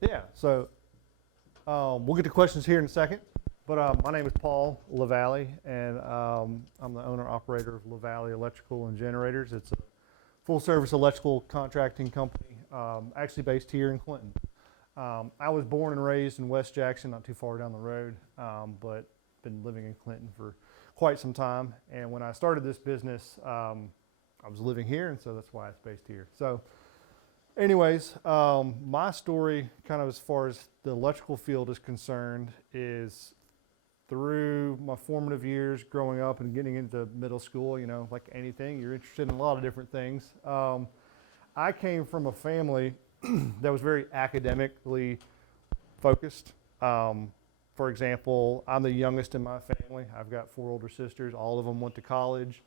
Yeah, so we'll get to questions here in a second. But my name is Paul LaValle, and I'm the owner operator of LaValle Electrical and Generators. It's a full service electrical contracting company, actually based here in Clinton. I was born and raised in West Jackson, not too far down the road, but been living in Clinton for quite some time. And when I started this business, I was living here, and so that's why it's based here. So anyways, my story, kind of as far as the electrical field is concerned, is through my formative years growing up and getting into middle school, like anything, you're interested in a lot of different things. I came from a family that was very academically focused. For example, I'm the youngest in my family. I've got four older sisters. All of them went to college.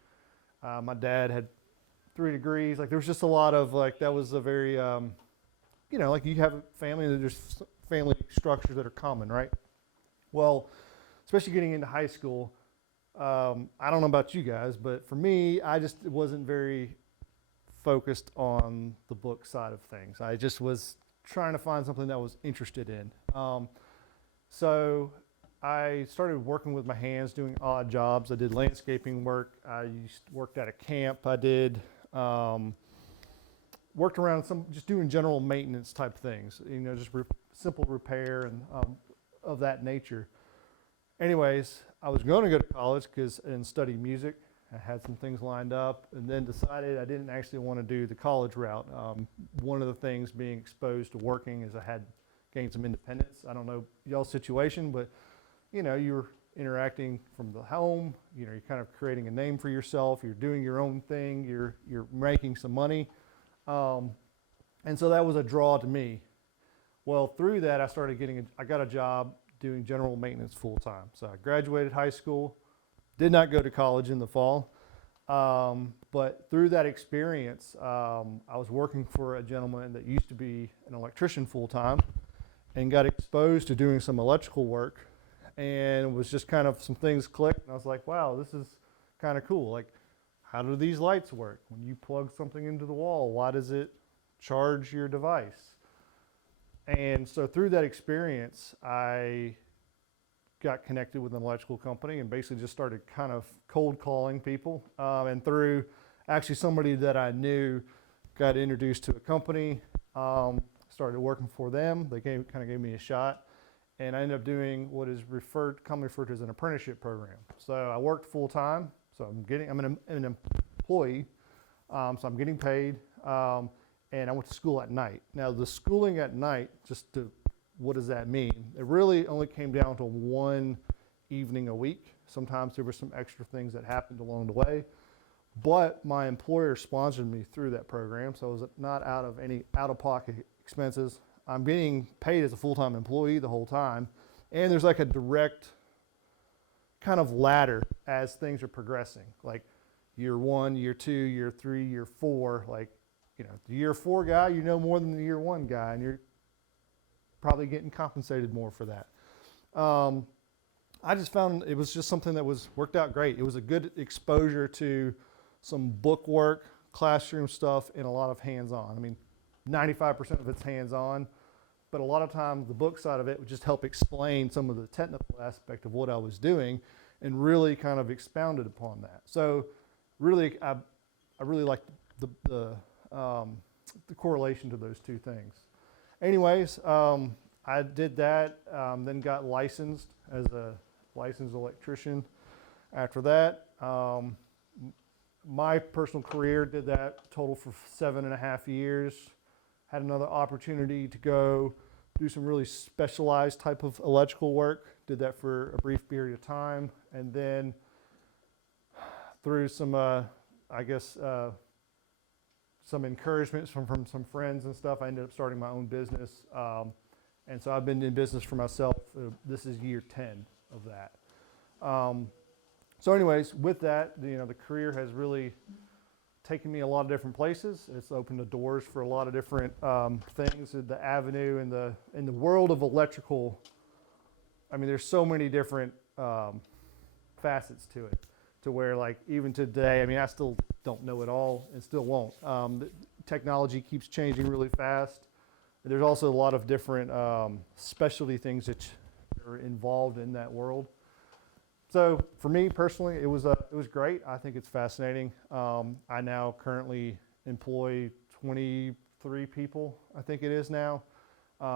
My dad had 3 degrees. Like there was just a lot of that was a very, like you have a family and there's family structures that are common, right? Well, especially getting into high school, I don't know about you guys, but for me, I just wasn't very focused on the book side of things. I just was trying to find something that I was interested in. So I started working with my hands, doing odd jobs. I did landscaping work. Worked at a camp. I did worked around just doing general maintenance type things. Just simple repair and of that nature. Anyways, I was going to go to college and study music. I had some things lined up, and then decided I didn't actually want to do the college route. One of the things being exposed to working is I had gained some independence. I don't know y'all's situation, but you're interacting from the home. You're kind of creating a name for yourself. You're doing your own thing. You're making some money, and so that was a draw to me. Well, through that, I got a job doing general maintenance full time. So I graduated high school, did not go to college in the fall, but through that experience, I was working for a gentleman that used to be an electrician full time, and got exposed to doing some electrical work, and it was just kind of some things clicked, and I was like, wow, this is kind of cool. Like, how do these lights work? When you plug something into the wall, why does it charge your device? And so through that experience, I got connected with an electrical company and basically just started kind of cold calling people. And through actually somebody that I knew, got introduced to a company, started working for them. They kind of gave me a shot, and I ended up doing what is commonly referred to as an apprenticeship program. So I worked full time. So I'm an employee. So I'm getting paid, and I went to school at night. Now the schooling at night, what does that mean? It really only came down to one evening a week. Sometimes there were some extra things that happened along the way, but my employer sponsored me through that program, so I was not out of any out-of-pocket expenses. I'm getting paid as a full-time employee the whole time, and there's like a direct kind of ladder as things are progressing. Like year 1, year 2, year 3, year 4. Like, the year 4 guy, more than the year 1 guy, and you're probably getting compensated more for that. I just found it was just something that worked out great. It was a good exposure to some book work, classroom stuff, and a lot of hands-on. I mean, 95% of it's hands-on, but a lot of times the book side of it would just help explain some of the technical aspect of what I was doing and really kind of expounded upon that. So really, I really liked the correlation to those two things. Anyways, I did that, then got licensed as a licensed electrician. After that, my personal career did that total for 7.5 years. Had another opportunity to go do some really specialized type of electrical work. Did that for a brief period of time, and then through some, some encouragements from some friends and stuff, I ended up starting my own business. And so I've been in business for myself. This is year 10 of that. So anyways, with that, the career has really taken me a lot of different places. It's opened the doors for a lot of different things. The avenue in the world of electrical, I mean, there's so many different facets to it, to where like even today, I mean, I still don't know it all and still won't. The technology keeps changing really fast. There's also a lot of different specialty things that are involved in that world. So for me personally, it was great. I think it's fascinating. I now currently employ 23 people, I think it is now.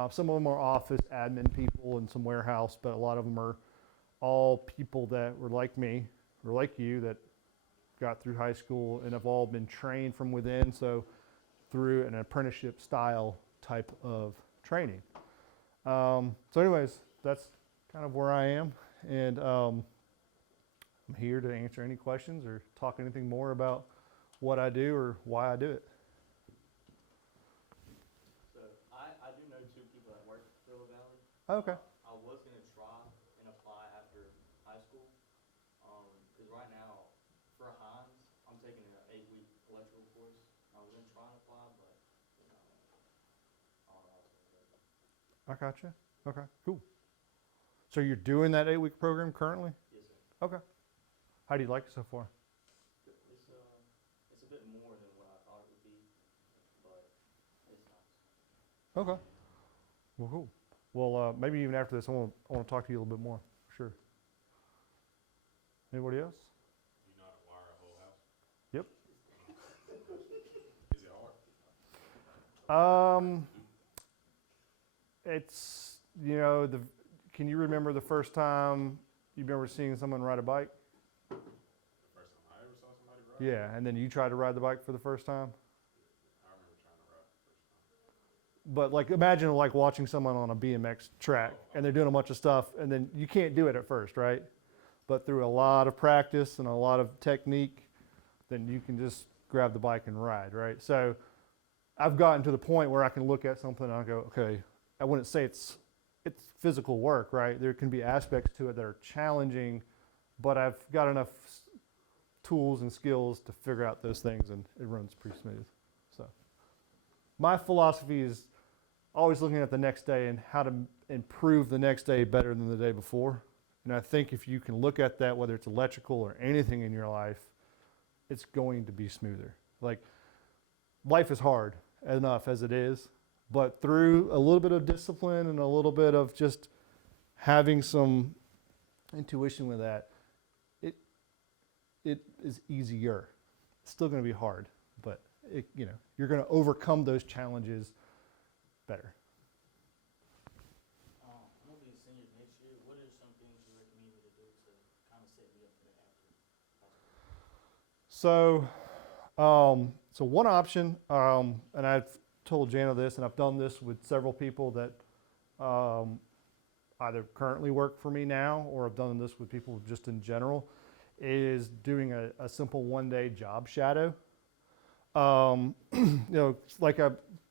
Some of them are office admin people and some warehouse, but a lot of them are all people that were like me or like you that got through high school and have all been trained from within. So through an apprenticeship style type of training. So anyways, that's kind of where I am. And I'm here to answer any questions or talk anything more about what I do or why I do it. So I do know two people that work for Philo Valley. Okay. I was going to try and apply after high school. Because right now, for Hines, I'm taking an 8-week electrical course. I was going to try and apply, but you know, I don't know how it's going to go. I gotcha. Okay, cool. So you're doing that 8-week program currently? Yes, sir. Okay. How do you like it so far? It's a bit more than what I thought it would be, but it's nice. Okay. Well, cool. Well, maybe even after this, I want to talk to you a little bit more. Sure. Anybody else? You know how to wire a whole house? Yep. Is it hard? It's, you know, can you remember the first time you remember seeing someone ride a bike? The first time I ever saw somebody ride? Yeah, and then you tried to ride the bike for the first time? I remember trying to ride the first time. But like imagine like watching someone on a BMX track and they're doing a bunch of stuff and then you can't do it at first, right? But through a lot of practice and a lot of technique, then you can just grab the bike and ride, right? So I've gotten to the point where I can look at something and I go, okay, I wouldn't say it's physical work, right? There can be aspects to it that are challenging, but I've got enough tools and skills to figure out those things and it runs pretty smooth. So my philosophy is always looking at the next day and how to improve the next day better than the day before. And I think if you can look at that, whether it's electrical or anything in your life, it's going to be smoother. Like life is hard enough as it is, but through a little bit of discipline and a little bit of just having some intuition with that, it is easier. It's still going to be hard, but you're going to overcome those challenges better. I'm going to be a senior next year. What are some things you recommend me to do to kind of set me up for that after high school? So one option, and I've told Jana this, and I've done this with several people that either currently work for me now or I've done this with people just in general, is doing a simple one-day job shadow. Like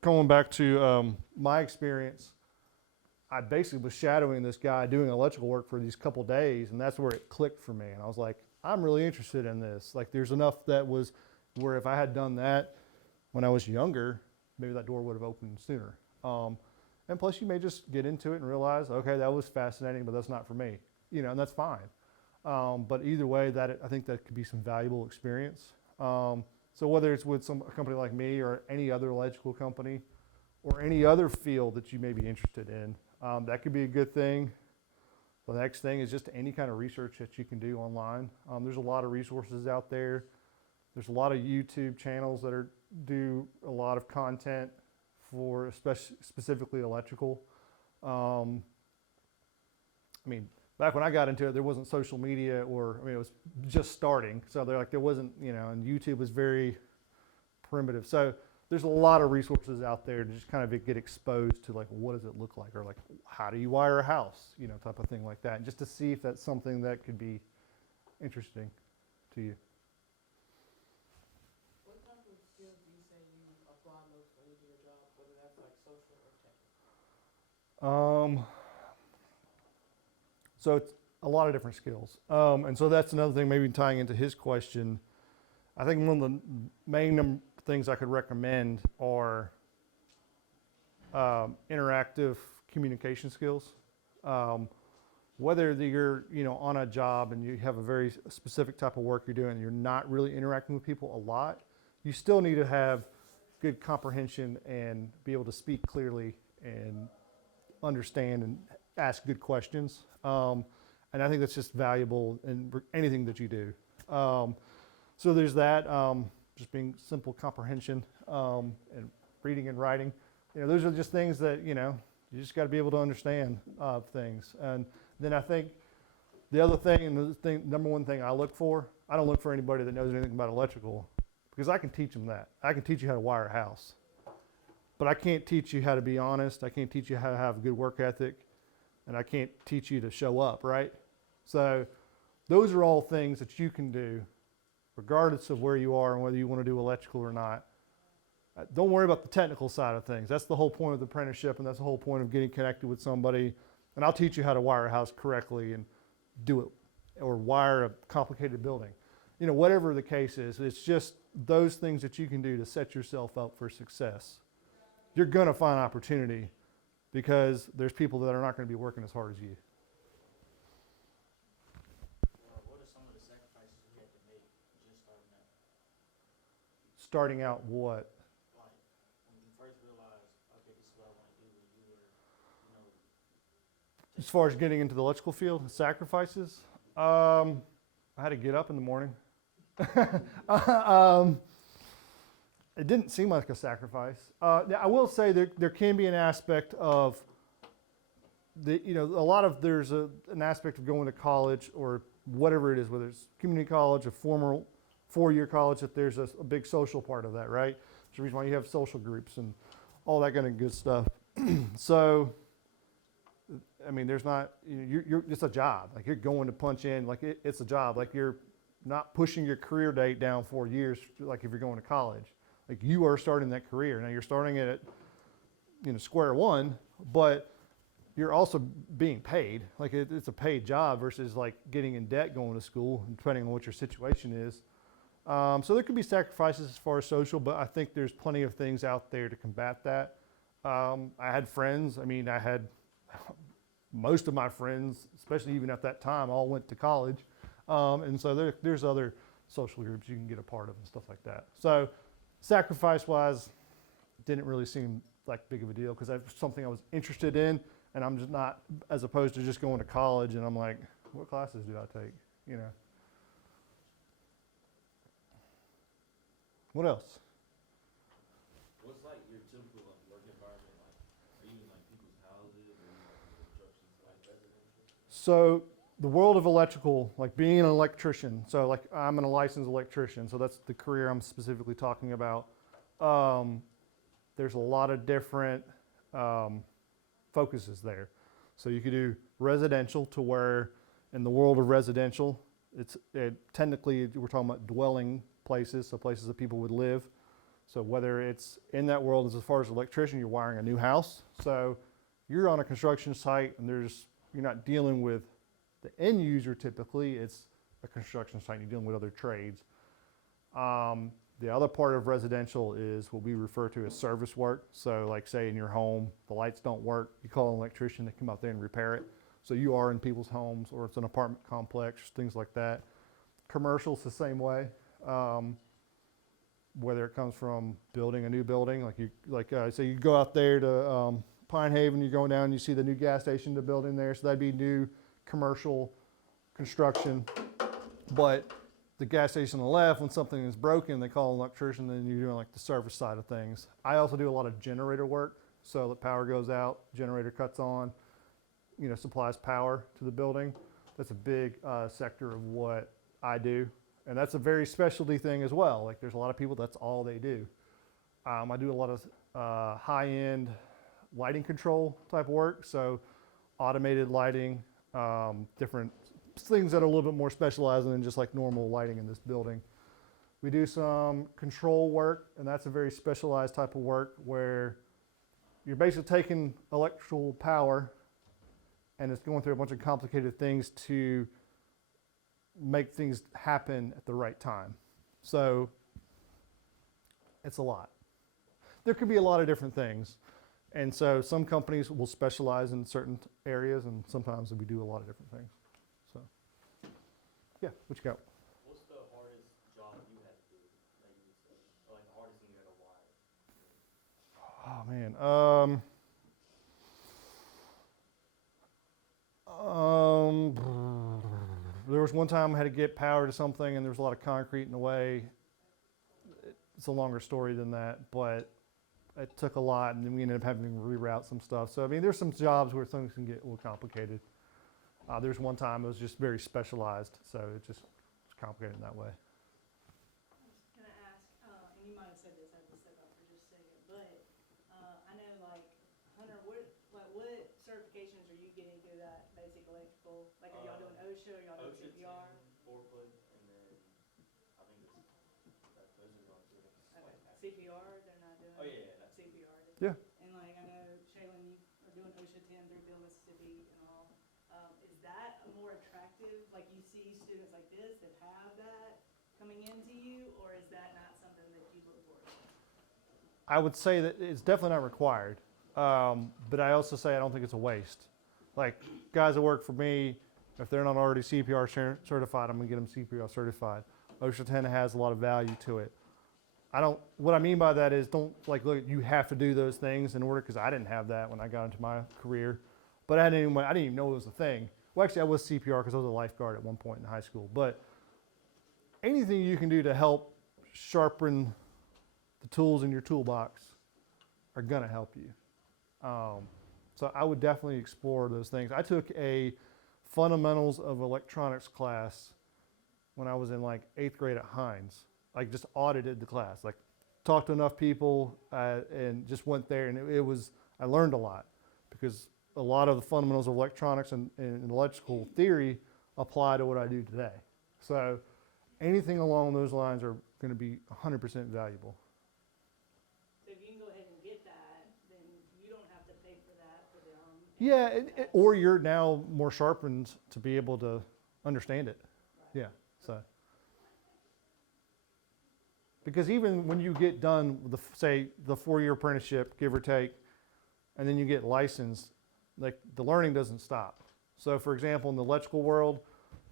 going back to my experience, I basically was shadowing this guy doing electrical work for these couple days, and that's where it clicked for me. And I was like, I'm really interested in this. Like, there's enough that was where if I had done that when I was younger, maybe that door would have opened sooner. And plus, you may just get into it and realize, okay, that was fascinating, but that's not for me. And that's fine. But either way, I think that could be some valuable experience. So whether it's with a company like me or any other electrical company or any other field that you may be interested in, that could be a good thing. The next thing is just any kind of research that you can do online. There's a lot of resources out there. There's a lot of YouTube channels that do a lot of content for specifically electrical. Back when I got into it, there wasn't social media it was just starting. So there wasn't, and YouTube was very primitive. So there's a lot of resources out there to just kind of get exposed to like, what does it look like? Or like, how do you wire a house? Type of thing like that. And just to see if that's something that could be interesting to you. What type of skills do you say you apply most when you do your job, whether that's like social or technical? So it's a lot of different skills. And so that's another thing, maybe tying into his question. I think one of the main things I could recommend are interactive communication skills. Whether you're on a job and you have a very specific type of work you're doing, you're not really interacting with people a lot, you still need to have good comprehension and be able to speak clearly and understand and ask good questions. And I think that's just valuable in anything that you do. So there's that, just being simple comprehension, and reading and writing. Those are just things that, you just got to be able to understand things. And then I think the other thing, and the thing, number one thing I look for, I don't look for anybody that knows anything about electrical, because I can teach them that. I can teach you how to wire a house. But I can't teach you how to be honest. I can't teach you how to have a good work ethic. And I can't teach you to show up, right? So those are all things that you can do, regardless of where you are and whether you want to do electrical or not. Don't worry about the technical side of things. That's the whole point of the apprenticeship, and that's the whole point of getting connected with somebody. And I'll teach you how to wire a house correctly and do it, or wire a complicated building. Whatever the case is, it's just those things that you can do to set yourself up for success. You're going to find opportunity, because there's people that are not going to be working as hard as you. What are some of the sacrifices you had to make just starting out? Starting out what? Like, when you first realized, okay, this is what I want to do, when you were, As far as getting into the electrical field, sacrifices, I had to get up in the morning. It didn't seem like a sacrifice. Now I will say there can be an aspect of there's an aspect of going to college or whatever it is, whether it's community college, a formal 4-year college, that there's a big social part of that, right? That's the reason why you have social groups and all that kind of good stuff. So, I mean, there's not, it's a job. Like, you're going to punch in, like it's a job. Like, you're not pushing your career date down 4 years, like if you're going to college. Like, you are starting that career. Now you're starting it at, square one, but you're also being paid. Like, it's a paid job versus like getting in debt going to school, depending on what your situation is. So there could be sacrifices as far as social, but I think there's plenty of things out there to combat that. I had friends. I mean, I had most of my friends, especially even at that time, all went to college. And so there's other social groups you can get a part of and stuff like that. So sacrifice-wise, didn't really seem like big of a deal, because that's something I was interested in, and I'm just not, as opposed to just going to college and I'm like, what classes do I take? What else? What's like your typical work environment like? Are you in like people's houses, or are you like in construction, like residential? So the world of electrical, like being an electrician, so like I'm a licensed electrician, so that's the career I'm specifically talking about. There's a lot of different focuses there. So you could do residential, to where in the world of residential, technically we're talking about dwelling places, so places that people would live. So whether it's in that world, as far as electrician, you're wiring a new house. So you're on a construction site, and you're not dealing with the end user typically. It's a construction site, you're dealing with other trades. The other part of residential is what we refer to as service work. So like, say in your home, the lights don't work, you call an electrician to come out there and repair it. So you are in people's homes, or it's an apartment complex, things like that. Commercial's the same way. Whether it comes from building a new building, say you go out there to Pine Haven, you're going down and you see the new gas station they're building there, so that'd be new commercial construction. But the gas station on the left, when something is broken, they call an electrician, then you're doing like the service side of things. I also do a lot of generator work, so the power goes out, generator cuts on, supplies power to the building. That's a big sector of what I do. And that's a very specialty thing as well. Like, there's a lot of people, that's all they do. I do a lot of high-end lighting control type work. So automated lighting, different things that are a little bit more specialized than just like normal lighting in this building. We do some control work, and that's a very specialized type of work where you're basically taking electrical power and it's going through a bunch of complicated things to make things happen at the right time. So it's a lot. There could be a lot of different things. And so some companies will specialize in certain areas, and sometimes we do a lot of different things. So, yeah, what you got? What's the hardest job you had to do that you would say? Or like the hardest thing you had to wire? Oh, man. was one time I had to get power to something and there was a lot of concrete in the way. It's a longer story than that, but it took a lot and then we ended up having to reroute some stuff. So, I mean, there's some jobs where things can get a little complicated. There's one time it was just very specialized, so it just was complicated in that way. Can I ask, and you might have said this, I have to step up for just a second, but, I know like, Hunter, what certifications are you getting through that basic electrical? Like, are y'all doing OSHA, or y'all doing OSHA CPR? 10, 4 foot, and then I think those are the only two. Okay, CPR, they're not doing? Oh, yeah, that's CPR. Yeah. And like, I know, Shaylin, you are doing OSHA 10 through Bill Mississippi and all. Is that a more attractive, like you see students like this that have that coming into you, or is that not something that you look for? I would say that it's definitely not required, but I also say I don't think it's a waste. Like guys that work for me, if they're not already CPR certified, I'm gonna get them CPR certified. OSHA 10 has a lot of value to it. What I mean by that is don't like, look, you have to do those things in order, because I didn't have that when I got into my career, but I didn't even know it was a thing. Well, actually I was CPR because I was a lifeguard at one point in high school, but anything you can do to help sharpen the tools in your toolbox are gonna help you. So I would definitely explore those things. I took a fundamentals of electronics class when I was in like 8th grade at Hines. Like just audited the class, like talked to enough people and just went there, and I learned a lot because a lot of the fundamentals of electronics and electrical theory apply to what I do today. So anything along those lines are going to be 100% valuable. So if you can go ahead and get that, then you don't have to pay for that for them. Yeah, or you're now more sharpened to be able to understand it. Right. Yeah, so. Because even when you get done with say the 4-year apprenticeship, give or take, and then you get licensed, like the learning doesn't stop. So for example, in the electrical world,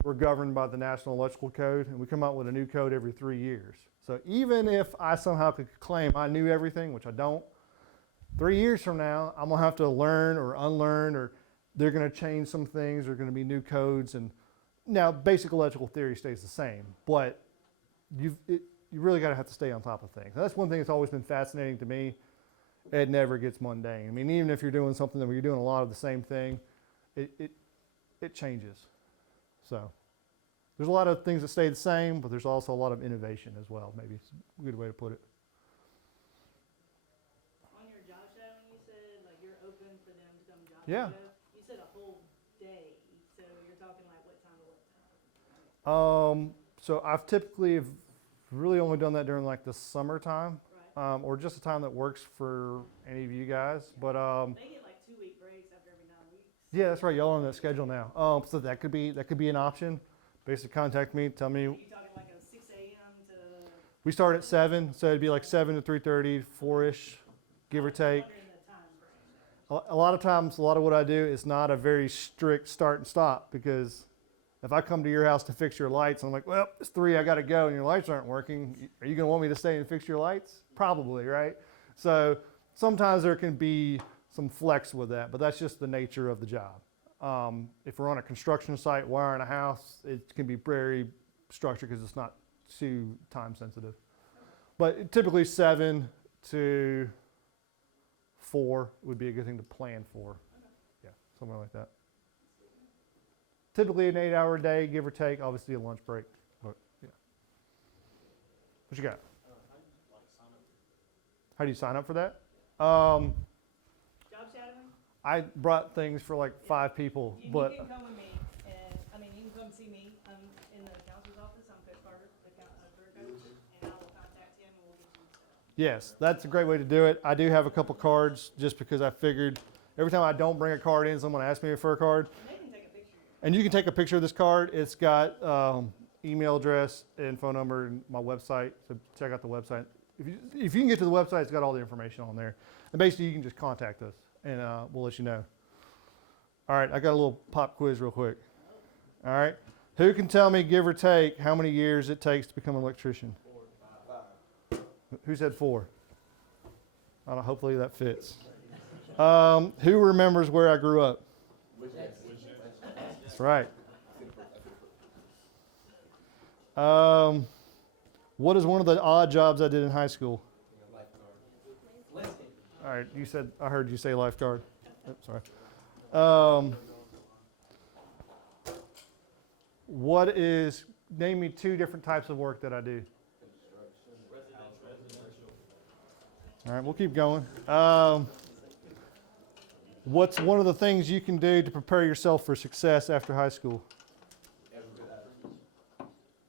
we're governed by the National Electrical Code, and we come out with a new code every 3 years. So even if I somehow could claim I knew everything, which I don't, 3 years from now, I'm gonna have to learn or unlearn, or they're gonna change some things, there are gonna be new codes, and now basic electrical theory stays the same, but you really gotta have to stay on top of things. And that's one thing that's always been fascinating to me. It never gets mundane. I mean, even if you're doing something where you're doing a lot of the same thing, it changes. So there's a lot of things that stay the same, but there's also a lot of innovation as well. Maybe it's a good way to put it. On your job shadowing, you said like you're open for them to come job Yeah. shadow. You said a whole day, so you're talking like what time to what time? So I've typically really only done that during like the summertime, Right. or just a time that works for any of you guys. But They get like 2-week breaks after every 9 weeks. yeah, that's right. Y'all on that schedule now. So that could be an option. Basically, contact me. Tell me. Are you talking like a 6 a.m. to? We start at 7, so it'd be like 7 to 3:30, 4-ish, give or take. Wondering the time frame there. A lot of times, a lot of what I do is not a very strict start and stop, because if I come to your house to fix your lights, I'm like, well, it's 3, I got to go, and your lights aren't working. Are you going to want me to stay and fix your lights? Probably, right? So sometimes there can be some flex with that, but that's just the nature of the job. If we're on a construction site wiring a house, it can be very structured because it's not too time sensitive. But typically 7 to 4 would be a good thing to plan for. Yeah, something like that. Typically an 8-hour day, give or take, obviously a lunch break, but yeah. What you got? How do you sign up for that? Job shadowing? I brought things for like 5 people, You but can come with me, and I mean, you can come see me. I'm in the counselor's office. I'm Coach Carter, the career coach, and I will contact him and we'll get you set up. yes, that's a great way to do it. I do have a couple cards just because I figured every time I don't bring a card in, someone asks me for a card. And they can take a picture. And you can take a picture of this card. It's got email address and phone number and my website. So check out the website. If you can get to the website, it's got all the information on there. And basically, you can just contact us, and we'll let you know. All right, I got a little pop quiz real quick. All right, who can tell me, give or take, how many years it takes to become an electrician? 4, 5. Who said 4? I don't know, hopefully that fits. Who remembers where I grew up? That's right. What is one of the odd jobs I did in high school? Let's All right, you said, I heard you say lifeguard. Oops, sorry. Name me 2 different types of work that I do. All right, we'll keep going. What's one of the things you can do to prepare yourself for success after high school?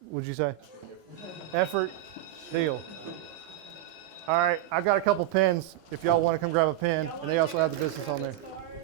What'd you say? Effort, deal. All right, I've got a couple pens if y'all want to come grab a pen, and they also have the business on there.